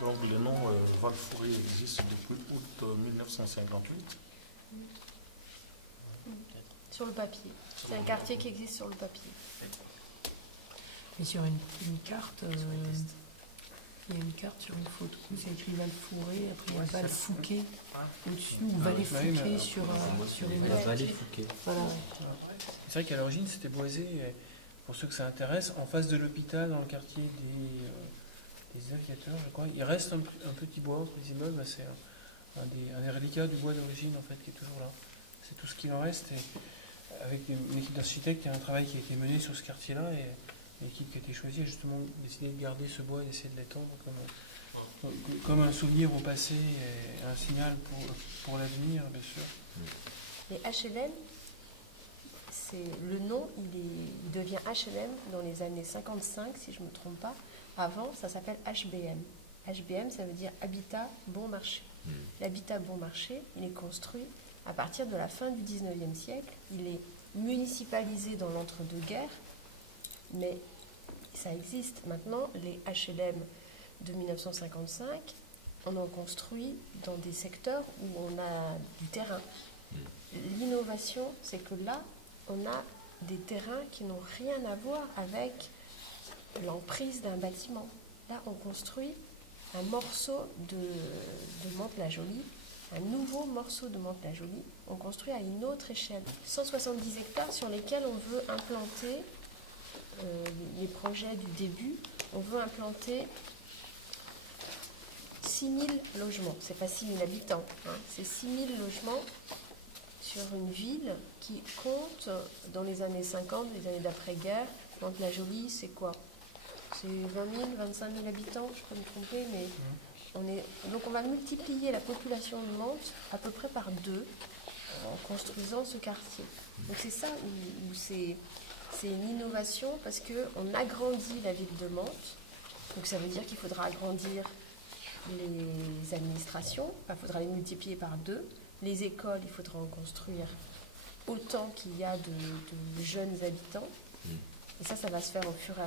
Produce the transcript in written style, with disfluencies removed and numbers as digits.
Donc le nom Val-Fouré existe depuis août 1958. Sur le papier. C'est un quartier qui existe sur le papier. Et sur une carte, il y a une carte sur une photo où c'est écrit Val-Fouré, après il y a Val-Fouquet au-dessus, ou Vallée-Fouquet sur une La vallée Fouquet. Voilà. C'est vrai qu'à l'origine, c'était boisé, pour ceux que ça intéresse, en face de l'hôpital, dans le quartier des aviateurs, je crois. Il reste un petit bois entre les immeubles, c'est un des reliquats du bois d'origine, en fait, qui est toujours là. C'est tout ce qu'il en reste. Et avec une équipe d'architectes, il y a un travail qui a été mené sur ce quartier-là, et l'équipe qui a été choisie a justement décidé de garder ce bois et d'essayer de l'étendre comme un souvenir au passé et un signal pour l'avenir, bien sûr. Les HLM, le nom, il devient HLM dans les années 55, si je ne me trompe pas. Avant, ça s'appelle HBM. HBM, ça veut dire Habitat Bon Marché. L'habitat bon marché, il est construit à partir de la fin du 19e siècle. Il est municipalisé dans l'entre-deux-guerres, mais ça existe. Maintenant, les HLM de 1955, on en construit dans des secteurs où on a du terrain. L'innovation, c'est que là, on a des terrains qui n'ont rien à voir avec l'emprise d'un bâtiment. Là, on construit un morceau de Mantes-la-Jolie, un nouveau morceau de Mantes-la-Jolie, on construit à une autre échelle. 170 hectares sur lesquels on veut implanter, les projets du début, on veut implanter 6 000 logements. C'est pas 6 000 habitants, hein, c'est 6 000 logements sur une ville qui compte, dans les années 50, les années d'après-guerre, Mantes-la-Jolie, c'est quoi? C'est 20 000, 25 000 habitants, je peux me tromper, mais donc on va multiplier la population de Mantes à peu près par 2 en construisant ce quartier. Donc c'est ça où c'est une innovation parce qu'on agrandit la ville de Mantes. Donc ça veut dire qu'il faudra agrandir les administrations, il faudra les multiplier par 2. Les écoles, il faudra en construire autant qu'il y a de jeunes habitants. Et ça va se faire au fur et à mesure.